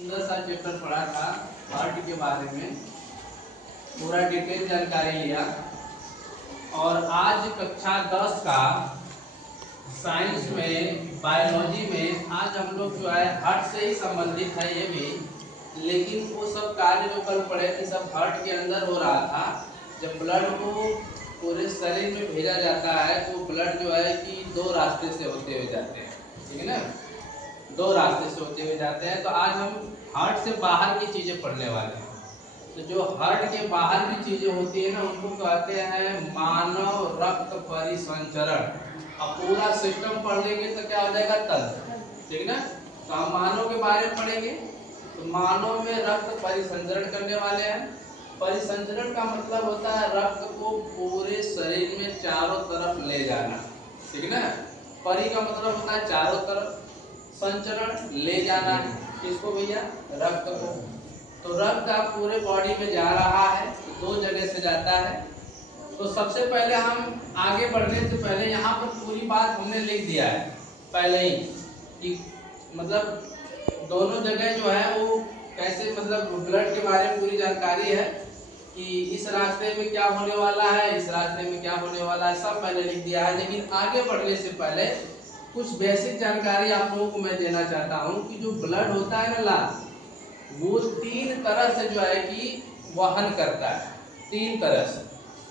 सुंदर सा चैप्टर पढ़ा था हार्ट के बारे में, पूरा डिटेल जानकारी लिया। और आज कक्षा 10 का साइंस में, बायोलॉजी में आज हम लोग जो है हार्ट से ही संबंधित है ये भी, लेकिन वो सब कार्य जो कल पढ़े थे सब हार्ट के अंदर हो रहा था। जब ब्लड को पूरे शरीर में भेजा जाता है तो ब्लड जो है कि दो रास्ते से होते हुए जाते हैं, ठीक है ना, दो रास्ते से होते हुए जाते हैं। तो आज हम हार्ट से बाहर की चीज़ें पढ़ने वाले हैं। तो जो हार्ट के बाहर की चीज़ें होती है ना, उनको कहते हैं मानव रक्त परिसंचरण। अब पूरा सिस्टम पढ़ लेंगे तो क्या हो जाएगा, तंत्र, ठीक ना। तो हम मानव के बारे में पढ़ेंगे। तो मानव में रक्त परिसंचरण करने वाले हैं। परिसंचरण का मतलब होता है रक्त को पूरे शरीर में चारों तरफ ले जाना, ठीक है ना। परि का मतलब होता है चारों तरफ, संचरण ले जाना है किसको भैया, रक्त को। तो रक्त आप पूरे बॉडी में जा रहा है, दो जगह से जाता है। तो सबसे पहले हम आगे बढ़ने से पहले यहाँ पर पूरी बात हमने लिख दिया है पहले ही कि मतलब दोनों जगह जो है वो कैसे, मतलब ब्लड के बारे में पूरी जानकारी है कि इस रास्ते में क्या होने वाला है, इस रास्ते में क्या होने वाला है, सब मैंने लिख दिया है। लेकिन आगे बढ़ने से पहले कुछ बेसिक जानकारी आप लोगों को मैं देना चाहता हूँ कि जो ब्लड होता है ना लाल, वो तीन तरह से जो है कि वहन करता है। तीन तरह से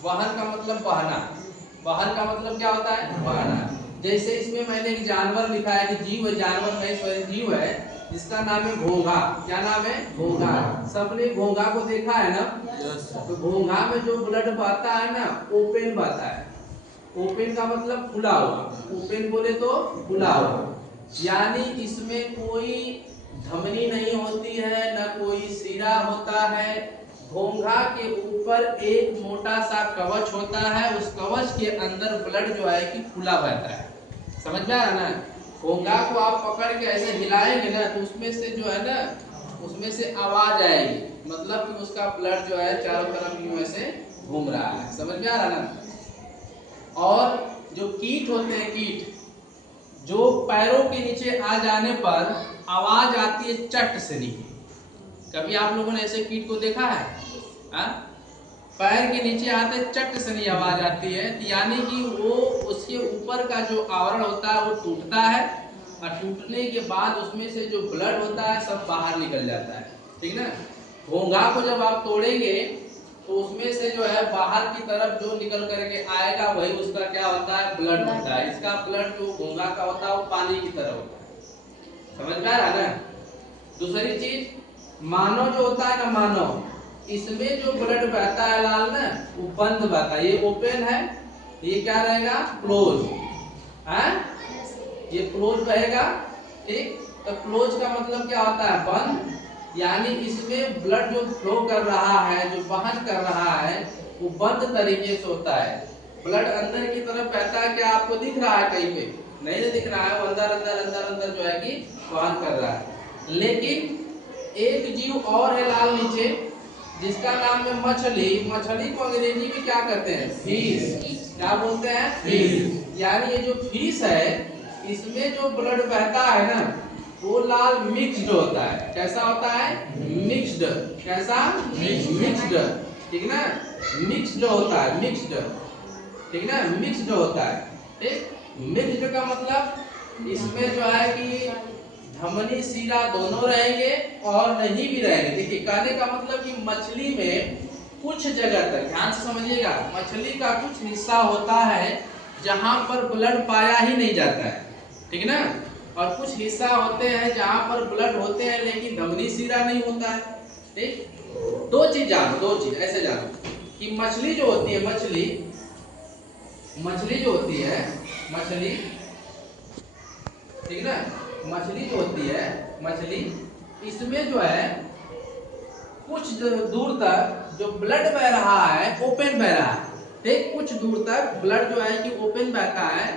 वहन का मतलब बहना, वहन का मतलब क्या होता है, बहना। जैसे इसमें मैंने एक जानवर लिखा है कि जीव है, जानवर नहीं सॉरी जीव है, जिसका नाम है घोंघा। क्या नाम है, घोंघा। सबने घोंघा को देखा है ना। तो घोंघा में जो ब्लड बहता है ना, ओपन बहता है। ओपन का मतलब खुला हुआ, ओपन बोले तो खुला हुआ, यानी इसमें कोई धमनी नहीं होती है, न कोई सिरा होता है। घोंघा के ऊपर एक मोटा सा कवच होता है, उस कवच के अंदर ब्लड जो है कि खुला बहता है। समझ में आ रहा ना। घोंघा को आप पकड़ के ऐसे हिलाएंगे ना तो उसमें से जो है ना, उसमें से आवाज आएगी, मतलब कि उसका ब्लड जो है चारों तरफ यूं ऐसे घूम रहा है। समझ में आ रहा ना। और जो कीट होते हैं, कीट जो पैरों के नीचे आ जाने पर आवाज आती है चट से नीचे। कभी आप लोगों ने ऐसे कीट को देखा है? पैर के नीचे आते चट से नहीं आवाज आती है, यानी कि वो उसके ऊपर का जो आवरण होता है वो टूटता है, और टूटने के बाद उसमें से जो ब्लड होता है सब बाहर निकल जाता है, ठीक ना। घोंघा को जब आप तोड़ेंगे तो उसमें से जो है बाहर की तरफ जो निकल करके आएगा वही उसका क्या होता है, ब्लड होता है। इसका ब्लड जो घोंघा का होता है वो पानी की तरह होता है। समझ में आ रहा है ना। दूसरी चीज, मानव जो होता है ना, मानव, इसमें जो ब्लड बहता है लाल ना, वो बंद बहता है। ये ओपन है, ये क्या रहेगा, क्लोज है। ये क्लोज रहेगा, ठीक। तो क्लोज का मतलब क्या होता है, बंद, यानी इसमें ब्लड जो फ्लो कर रहा है, जो वहन कर रहा है, वो बंद तरीके से होता है। ब्लड अंदर की तरफ बहता है, क्या आपको दिख रहा है कहीं पे? नहीं दिख रहा है, वो अंदर अंदर अंदर अंदर जो है कि वहन कर रहा है। लेकिन एक जीव और है लाल नीचे, जिसका नाम है मछली। मछली को अंग्रेजी में क्या कहते हैं, फिश। क्या बोलते हैं, फिश। यानी ये जो फिश है, इसमें जो ब्लड बहता है ना, वो लाल मिक्स्ड होता है। कैसा होता है, मिक्स्ड। कैसा, मिक्स्ड, ठीक ना। मिक्स्ड होता है, मिक्स्ड, ठीक ना, मिक्स्ड होता है, ठीक। मिक्स्ड का मतलब इसमें जो है कि धमनी सिरा दोनों रहेंगे और नहीं भी रहेंगे। देखिए कहने का मतलब कि मछली में कुछ जगह तक, ध्यान से समझिएगा, मछली का कुछ हिस्सा होता है जहां पर ब्लड पाया ही नहीं जाता है, ठीक ना। और कुछ हिस्सा होते हैं जहां पर ब्लड होते हैं लेकिन धमनी सिरा नहीं होता है, ठीक। दो चीज जानो, दो चीज ऐसे जानो कि मछली जो होती है, मछली जो होती है, मछली, ठीक ना, मछली जो होती है, मछली, इसमें जो है कुछ दूर तक जो ब्लड बह रहा है, ओपन बह रहा है, ठीक। कुछ दूर तक ब्लड जो है कि ओपन बहता है,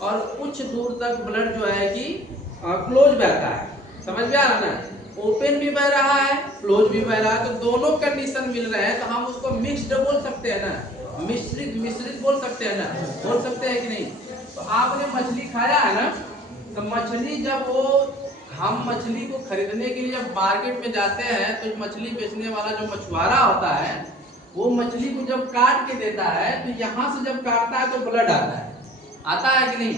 और कुछ दूर तक ब्लड जो है कि क्लोज बहता है। समझ में आ रहा ना। ओपन भी बह रहा है, क्लोज भी बह रहा है, तो दोनों कंडीशन मिल रहे हैं, तो हम उसको मिक्स्ड बोल सकते हैं ना, मिश्रित, मिश्रित बोल सकते हैं ना, बोल सकते हैं कि नहीं। तो आपने मछली खाया है ना, तो मछली जब वो हम मछली को खरीदने के लिए जब मार्केट में जाते हैं तो मछली बेचने वाला जो मछुआरा होता है वो मछली को जब काट के देता है तो यहाँ से जब काटता है तो ब्लड आता है कि नहीं?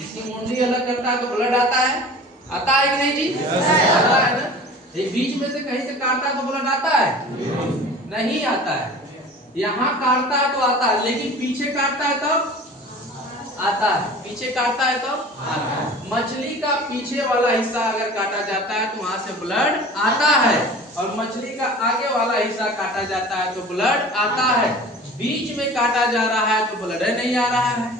इसकी मुंडी अलग करता है तो ब्लड आता है कि नहीं जी? आता है ना। ये बीच में से कहीं से काटता है तो ब्लड आता है? नहीं आता है। यहाँ काटता है तो आता है, लेकिन पीछे काटता है तब आता है, पीछे काटता है तब आता है। मछली का पीछे वाला हिस्सा अगर काटा जाता है तो वहां से ब्लड आता है, और मछली का आगे वाला हिस्सा काटा जाता है तो ब्लड आता है। बीच में काटा जा रहा है तो ब्लड नहीं आ रहा है।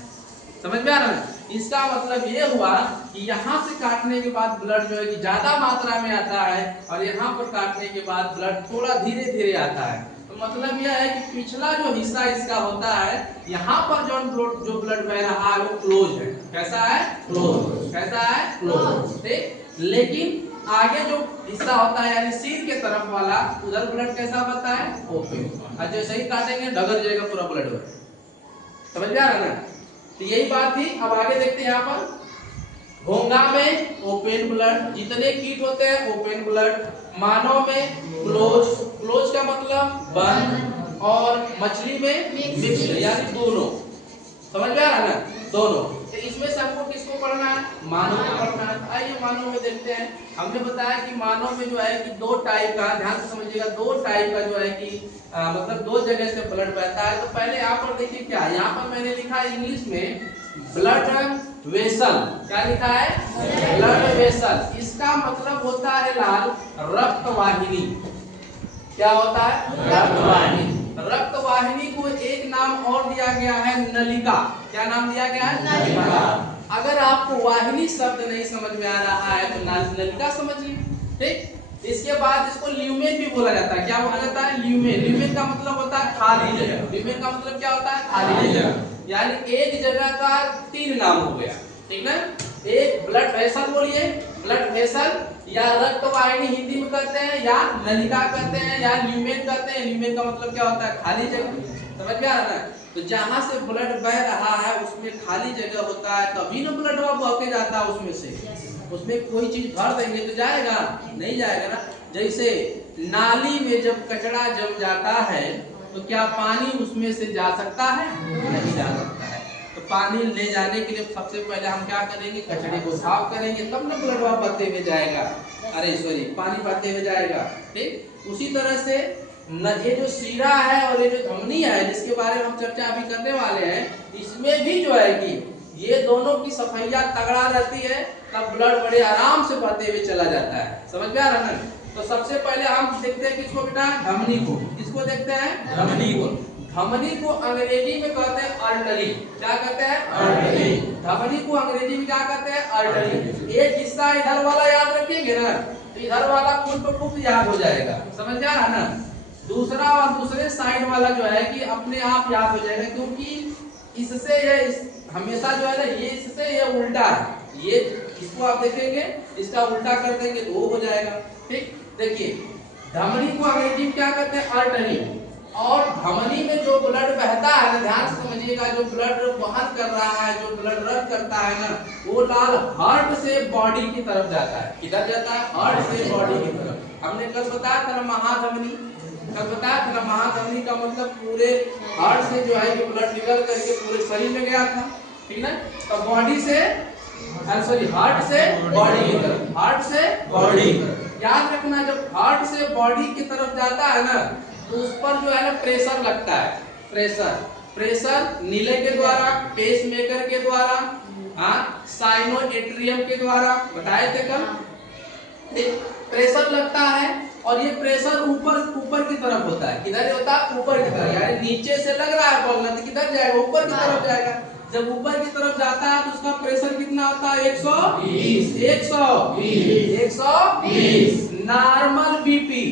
समझ में आ रहा है? इसका मतलब ये हुआ कि यहाँ से काटने के बाद ब्लड जो है कि ज्यादा मात्रा में आता है, और यहाँ पर काटने के बाद ब्लड थोड़ा धीरे धीरे आता है। तो मतलब यह है कि पिछला जो हिस्सा इसका होता है, यहाँ पर जो ब्लड बह रहा है वो क्लोज है। कैसा है? क्लोज। कैसा है? क्लोज। ठीक। लेकिन आगे जो हिस्सा होता है यानी सिर के तरफ वाला, उधर ब्लड कैसा बहता है? ओपन। और जैसे ही काटेंगे डगर जाएगा पूरा ब्लड। समझ में आ रहा है ना? तो यही बात थी। अब आगे देखते हैं यहाँ पर घोंगा में ओपन ब्लड, जितने कीट होते हैं ओपन ब्लड, मानव में क्लोज, क्लोज का मतलब बंद, और मछली में मिक्स यानी दोनों। समझ में आ रहा है ना? दोनों। तो इसमें से हमको किसको पढ़ना है? मानव को पढ़ना है। आइए मानव में देखते हैं। हमने बताया कि मानव में जो है कि दो टाइप का, ध्यान से समझिएगा, दो टाइप का जो है कि मतलब दो जगह से ब्लड बहता है। तो पहले यहाँ पर देखिए क्या, यहाँ पर मैंने लिखा है इंग्लिश में ब्लड वेसल। क्या लिखा है? Blood vessel. इसका मतलब होता है लाल रक्त वाहिनी। क्या होता है? रक्त वाहिनी। रक्त वाहिनी को एक नाम और दिया गया है नलिका। क्या नाम दिया गया है? नलिका। अगर आपको वाहिनी शब्द नहीं समझ में आ रहा है तो नलिका समझ लीजिए। ठीक। इसके बाद इसको ल्यूमेन भी बोला जाता है। क्या बोला जाता है? ल्यूमेन। ल्यूमेन का मतलब होता है खाली जगह। ल्यूमेन का मतलब क्या होता है? खाली जगह। यानी एक जगह का तीन नाम हो गया। ठीक ना? एक ब्लड वेसल, बोलिए ब्लड वेसल, या रक्त वाहिनी हिंदी में कहते हैं, या नलिका कहते हैं, या ल्यूमेन कहते हैं। ल्यूमेन का मतलब क्या होता है? खाली जगह। समझ में आ रहा है? तो जहां से ब्लड बह रहा है उसमें खाली जगह होता है, तभी ना ब्लड बह के जाता है उसमें से। उसमें कोई चीज भर देंगे तो जाएगा? नहीं जाएगा ना। जैसे नाली में जब कचरा जम जाता है तो क्या पानी उसमें से जा सकता है? नहीं जा सकता है। तो पानी ले जाने के लिए सबसे पहले हम क्या करेंगे? कचरे को साफ करेंगे, तब ना ब्लड बहते हुए जाएगा। अरे सॉरी, पानी बहते हुए जाएगा। ठीक। उसी तरह से ये जो शीरा है और ये जो धमनी है जिसके बारे में हम चर्चा अभी करने वाले हैं, इसमें भी जो है कि ये दोनों की सफाइया तगड़ा रहती है, तब ब्लड बड़े आराम से बहते हुए चला जाता है। समझ में आ रहा है? तो सबसे पहले हम देखते हैं किसको बेटा? धमनी को। किसको देखते हैं? धमनी को। धमनी को अंग्रेजी में कहते हैं आर्टरी। क्या कहते हैं? आर्टरी। धमनी को अंग्रेजी में क्या कहते हैं? आर्टरी। एक हिस्सा इधर वाला याद रखेंगे ना तो इधर वाला खूब याद हो जाएगा। समझ में आ रहा है ना? दूसरा और दूसरे साइड वाला जो है कि अपने आप याद हो जाएगा, क्योंकि इससे ये हमेशा जो है ना, ये इससे ये उल्टा है। ये इसको आप देखेंगे, इसका उल्टा कर देंगे तो वो हो जाएगा। ठीक। देखिए धमनी को अंग्रेजी में क्या कहते हैं? आर्टरी। और धमनी में जो ब्लड बहता है ना, ध्यान से समझिएगा, जो ब्लड वहन कर रहा है, जो ब्लड रन करता है ना, वो लाल हार्ट से बॉडी की तरफ जाता है। किधर जाता है? हार्ट से बॉडी की तरफ। हमने कल बताया था ना महाधमनी। कल बताया था ना महाधमनी का मतलब पूरे हार्ट से जो है कि ब्लड निकल करके पूरे शरीर में गया था। ठीक ना? तो बॉडी से सॉरी हार्ट से बॉडी की तरफ, हार्ट से बॉडी। याद रखना, जब हार्ट से बॉडी की तरफ जाता है ना तो उस पर जो है ना प्रेशर लगता है। प्रेशर नीले के द्वारा, पेस मेकर के द्वारा, साइनोएट्रियम के द्वारा बताए थे कल। प्रेशर लगता है और ये प्रेशर ऊपर की तरफ होता है। किधर होता है? ऊपर की तरफ। यानी नीचे से लग रहा है बॉल, तो किधर जाएगा? ऊपर की तरफ जाएगा। जब ऊपर की तरफ जाता है तो उसका प्रेशर कितना होता है? 120। 120 normal BP.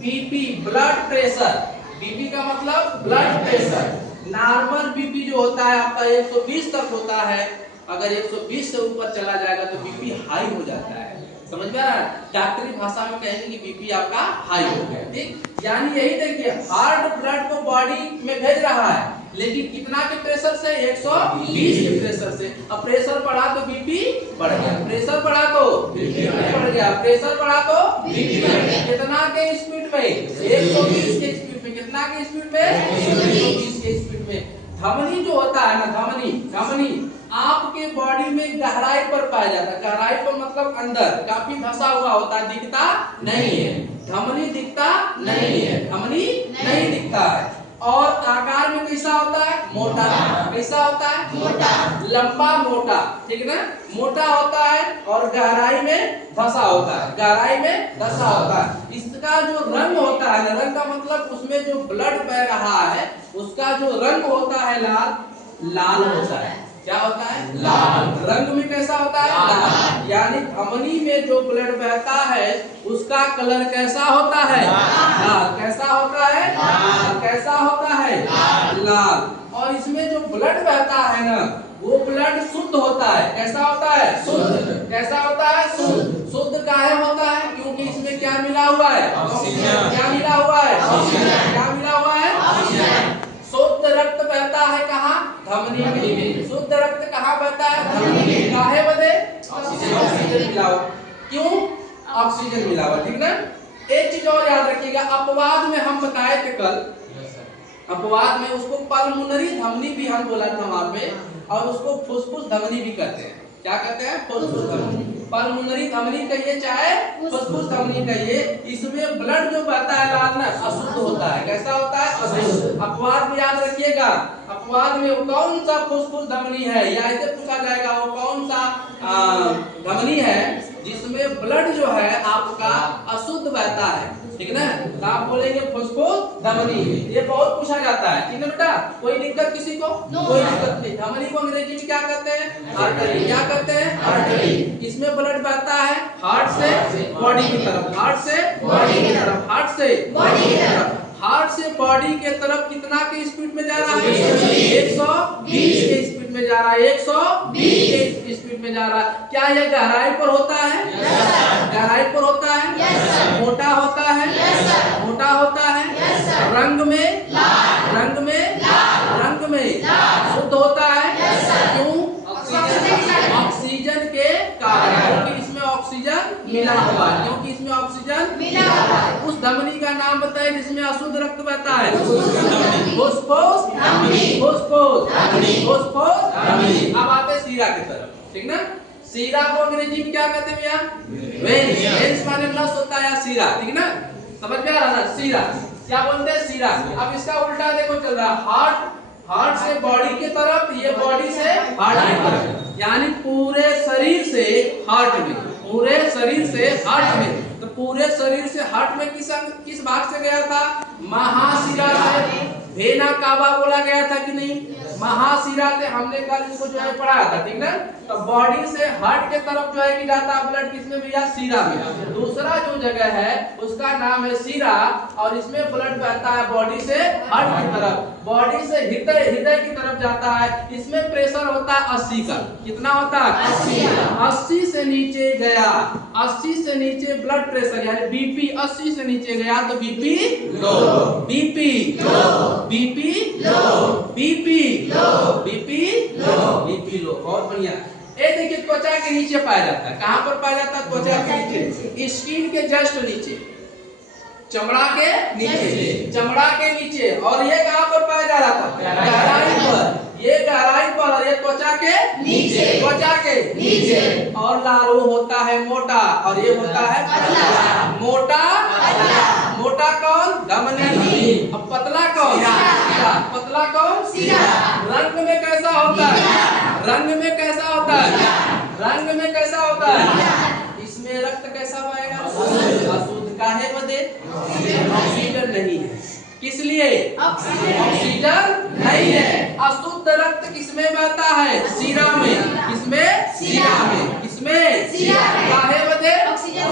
BP blood pressure. BP का मतलब ब्लड प्रेशर। नॉर्मल बीपी जो होता है आपका 120 तक होता है। अगर 120 से ऊपर चला जाएगा तो बीपी हाई हो जाता है। समझ में आ रहा है? डॉक्टरी भाषा में कहेंगे कि बीपी आपका हाई हो गया। ठीक। यानी यही देखिए, हार्ट ब्लड को बॉडी में भेज रहा है लेकिन कितना के प्रेशर से? 120 के प्रेशर से। अब प्रेशर बढ़ा तो बीपी बढ़ गया, प्रेशर बढ़ा तो बीपी बढ़ गया, प्रेशर बढ़ा तो बीपी बढ़ गया। कितना के स्पीड में? 120 के स्पीड में। कितना के स्पीड में? 120 के स्पीड में। धमनी जो होता है ना, धमनी आपके बॉडी में गहराई पर पाया जाता है। गहराई पर मतलब अंदर काफी धंसा हुआ होता है, दिखता नहीं है। धमनी दिखता नहीं है, धमनी नहीं दिखता है। और आकार में कैसा होता है? मोटा। कैसा होता है? मोटा, लंबा मोटा, ठीक ना, मोटा होता है और गहराई में धंसा होता है, गहराई में धंसा होता है। इसका जो रंग होता है, रंग का मतलब उसमें जो ब्लड बह रहा है उसका जो रंग होता है लाल होता है। क्या होता है? लाल। रंग में कैसा होता है? लाल। यानी धमनी में जो ब्लड बहता है उसका कलर कैसा होता है? लाल। कैसा होता है? लाल। कैसा होता है? लाल। और इसमें जो ब्लड बहता है ना वो ब्लड शुद्ध होता है। कैसा होता है? शुद्ध। कैसा होता है? शुद्ध। शुद्ध काहे होता है? क्योंकि इसमें क्या मिला हुआ है? ऑक्सीजन। क्या मिला हुआ है? ऑक्सीजन। क्या मिला हुआ है? ऑक्सीजन। शुद्ध रक्त बहता है कहाँ? धमनी में। शुद्ध रक्त कहाँ बहता है? धमनी में। काहे बदे? ऑक्सीजन मिला हुआ। क्यों? ऑक्सीजन मिला हुआ, ठीक ना। एक चीज और याद रखिएगा, अपवाद में हम बताए थे कल, अपवाद में उसको पल्मोनरी धमनी भी हम बोला था वहां पे, और उसको फुसफुस धमनी भी कहते हैं। क्या कहते हैं? फुसफुस धमनी। पल्मोनरी धमनी कहिए चाहे फुसफुस धमनी कहिए, इसमें ब्लड जो बहता है लाल ना अशुद्ध होता है। कैसा होता है? अशुद्ध। अपवाद में याद रखिएगा, अपवाद में वो कौन सा फुसफुस धमनी है या ऐसे पूछा जाएगा वो कौन सा धमनी है जिसमें ब्लड जो है आपका अशुद्ध बहता है, ठीक ना, तो आप बोलेंगे फुसफुस धमनी। ये बहुत पूछा जाता है, ठीक है बेटा। कोई दिक्कत किसी को? कोई दिक्कत नहीं। धमनी को अंग्रेजी में क्या कहते हैं? आर्टरी। क्या कहते हैं? आर्टरी। इसमें ब्लड बहता है हार्ट से बॉडी की तरफ, हार्ट से बॉडी की तरफ, हार्ट से बॉडी की तरफ। हार्ट से बॉडी के तरफ कितना के स्पीड में जा रहा है? 120 के स्पीड में जा रहा है, 120 के स्पीड में जा रहा है। क्या यह गहराई पर होता है? गहराई पर होता है। मोटा होता है। मोटा होता है। रंग में रंग में शुद्ध होता है। क्यों? ऑक्सीजन के कारण, क्योंकि इसमें ऑक्सीजन मिला हुआ है, क्योंकि इसमें ऑक्सीजन मिला हुआ है। उस धमनी का नाम बताइए जिसमें अशुद्ध रक्त बहता है? फुसफुस धमनी। फुसफुस धमनी। अब आते हैं सीरा की तरफ, ठीक ना। सीरा को अंग्रेजी में क्या कहते हैं भैया? वेन्स। वेन्स माने नस होता है सीरा, ठीक ना, समझ में आ रहा है? सीरा क्या बोलते हैं? सीरा। अब इसका उल्टा देखो चल रहा है, हार्ट। हार्ट से बॉडी की तरफ, ये बॉडी से हार्ट की तरफ, यानी पूरे शरीर से हार्ट में, पूरे शरीर से हार्ट में। तो पूरे शरीर से हार्ट में किस भाग से गया था? महाशिरा से। वेना कावा बोला गया था कि नहीं? महाशिरा से हमने कल इसको जो है पढ़ाया था, ठीक ना। तो बॉडी से हार्ट के तरफ जो है कि जाता है ब्लड, किसमें भैया? सीरा में। दूसरा जो जगह है उसका नाम है सीरा, और इसमें ब्लड बहता है बॉडी से हार्ट की तरफ, बॉडी से हृदय की तरफ जाता है। इसमें प्रेशर होता है 80 का। कितना होता है? 80 से नीचे गया, 80 से नीचे ब्लड प्रेशर यानी बीपी 80 से नीचे गया तो BP low, BP low, BP low, BP low, BP low, BP low. बहुत बढ़िया। ये देखिए त्वचा के नीचे पाया जाता है। कहाँ पर पाया जाता है? त्वचा के नीचे, स्किन के जस्ट नीचे, चमड़ा के नीचे, चमड़ा के नीचे। और ये कहाँ पर पाया जा रहा था? गहराई पर। ये गहराई पर और ये त्वचा के नीचे, त्वचा के नीचे। और लारू होता है मोटा और ये होता है पतला। मोटा मोटा कौन? धमनी। अब पतला कौन? सीरा। पतला कौन? सीरा। रंग में कैसा होता है? रंग में कैसा होता है? रंग में कैसा होता है? इसमें रक्त कैसा बहेगा? अशुद्ध। काहे बदे? ऑक्सीजन नहीं है। किस लिए? ऑक्सीजन नहीं है। अशुद्ध रक्त किसमें बहता है? सीरा में। किसमें? सीरा में। किसमें? सीरा में। काहे बदे? ऑक्सीजन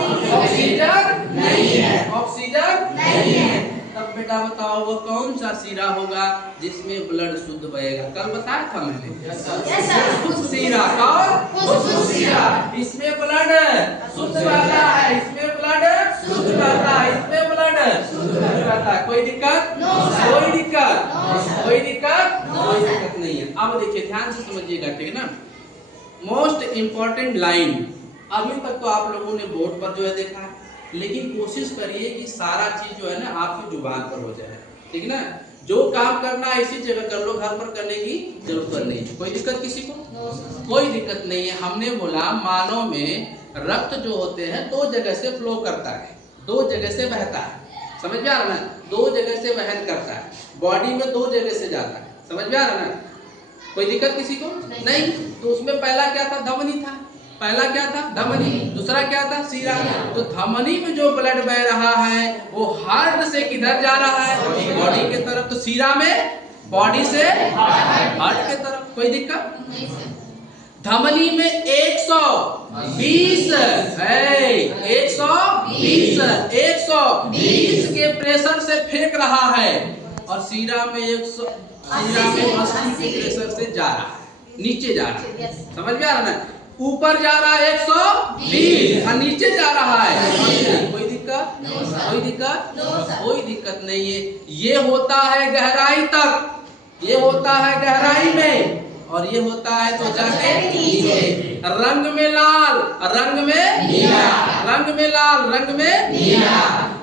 नहीं है। ऑक्सीजन नहीं है। तब बेटा बताओ वो कौन सा सीरा होगा जिसमें ब्लड शुद्ध बहेगा? कल बताया था मैंने, फुसफुस सीरा। कौन? फुसफुस सीरा। इसमें ब्लड शुद्ध बहता है, इसमें ब्लड शुद्ध बहता है, इसमें ब्लड शुद्ध बहता है। कोई दिक्कत? कोई दिक्कत? कोई दिक्कत? ध्यान से समझिएगा, ठीक है ना। मोस्ट इम्पॉर्टेंट लाइन, अभी तक तो आप लोगों ने बोर्ड पर जो है देखा है, लेकिन कोशिश करिए कि सारा चीज जो है ना आपकी जुबान पर हो जाए, ठीक है ना। जो काम करना है इसी जगह कर लो, घर पर करने की जरूरत नहीं है। कोई दिक्कत किसी को? कोई दिक्कत नहीं है। हमने बोला मानव में रक्त जो होते हैं दो जगह से फ्लो करता है, दो जगह से बहता है, समझ में आ रहा ना, दो जगह से वहन करता है, बॉडी में दो जगह से जाता है, समझ में आ रहा ना। कोई दिक्कत किसी को? नहीं। तो उसमें पहला क्या था? धमनी था। पहला क्या था? धमनी। दूसरा क्या था? शिरा। तो धमनी में जो ब्लड बह रहा है वो हार्ट से किधर जा रहा है? बॉडी के तरफ। तो शिरा में बॉडी से हार्ट के तरफ। कोई दिक्कत? धमनी में 120 के प्रेशर से फेंक रहा है, और शिरा में 80 के प्रेशर से जा रहा है, नीचे जा रहा है, समझ में आ रहा ना। ऊपर जा रहा है 120 और नीचे जा रहा है। कोई दिक्कत? कोई दिक्कत? कोई दिक्कत नहीं है। ये होता है गहराई तक, ये होता है गहराई में, और ये होता है त्वचा के नीचे। रंग में लाल, रंग में नीला, रंग में लाल, रंग में नीला।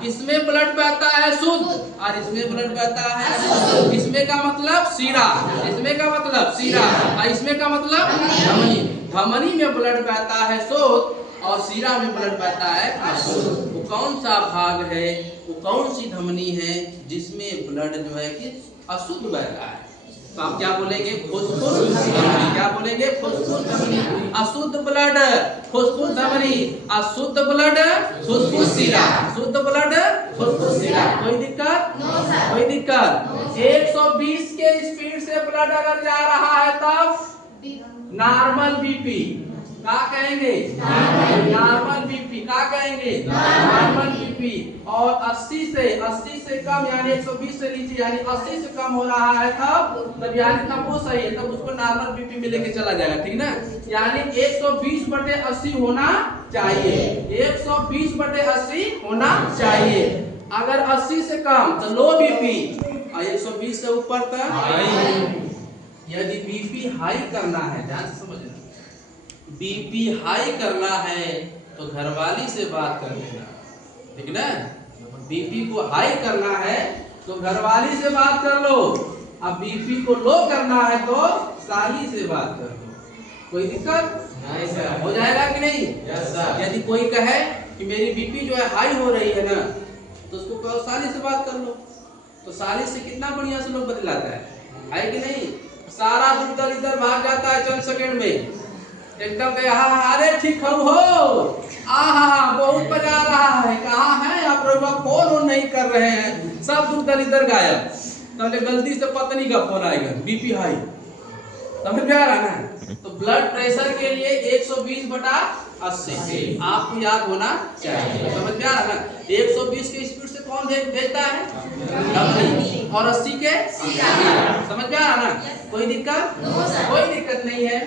इसमें ब्लड बहता है शुद्ध, और इसमें ब्लड बहता है अशुद्ध। इसमें का मतलब शिरा, इसमें का मतलब शिरा, और इसमें का मतलब धमनी। धमनी में ब्लड बहता है शुद्ध, और शिरा में ब्लड बहता है अशुद्ध। वो कौन सा भाग है, वो कौन सी धमनी है जिसमें ब्लड जो है कि अशुद्ध बहता है? तो आप क्या बोलेंगे? फुसफुस धमनी। क्या बोलेंगे? फुसफुस धमनी। अशुद्ध ब्लड फुसफुस धमनी, अशुद्ध ब्लड फुसफुस शिरा, शुद्ध ब्लड फुसफुस शिरा। कोई दिक्कत? कोई दिक्कत? 120 के स्पीड से ब्लड अगर जा रहा है तब नॉर्मल बीपी क्या कहेंगे? नॉर्मल बीपी क्या कहेंगे? Normal BP. और 80 से कम यानी 120 से नीचे यानी 80 से कम हो रहा है तब यानी तब वो सही है, तब उसको नॉर्मल बीपी में लेके चला जाएगा, ठीक ना। यानी 120/80 होना चाहिए, 120/80 होना चाहिए। अगर 80 से कम तो लो बीपी, और 120 से ऊपर तक। यदि बीपी हाई करना है, ध्यान से समझना, बीपी हाई करना है तो घरवाली से बात कर लेना, ठीक ना। बीपी को हाई करना है तो घरवाली से बात कर लो, अब बीपी को लो करना है तो साली से बात कर लो। कोई दिक्कत? नहीं सर। हो जाएगा कि नहीं? Yes sir. यदि कोई कहे कि मेरी बीपी जो है हाई हो रही है ना, तो उसको कहो साली से बात कर लो। तो साली से कितना बढ़िया से लोग बदलाता है कि नहीं? सारा दुख दर्द इधर भाग जाता है चंद सेकंड में, एकदम अरे ठीक हो, बहुत मजा आ रहा है, कहाँ है आप लोग, फोन नहीं कर रहे हैं, सब दुख दर्द इधर गायब। तो गलती से पत्नी का फोन आएगा, बीपी हाई, समझ में आ रहा है ना। तो ब्लड प्रेशर के लिए 120/80 आपको याद होना चाहिए, समझ में आ रहा है ना। 120 के स्पीड से कौन भेजता है? धमनी। और 80 के समझ में आ रहा ना। कोई दिक्कत? कोई दिक्कत नहीं है।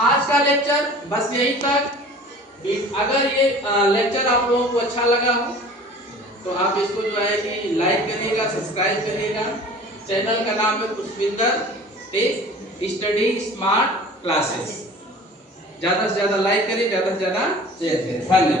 आज का लेक्चर बस यही तक। अगर ये लेक्चर आप लोगों को अच्छा लगा हो तो आप इसको जो है कि लाइक करिएगा, सब्सक्राइब करिएगा। चैनल का नाम है पुष्पिंदर स्टडी स्मार्ट क्लासेस। ज्यादा से ज्यादा लाइक करिए, ज्यादा से ज्यादा शेयर करिए। धन्यवाद।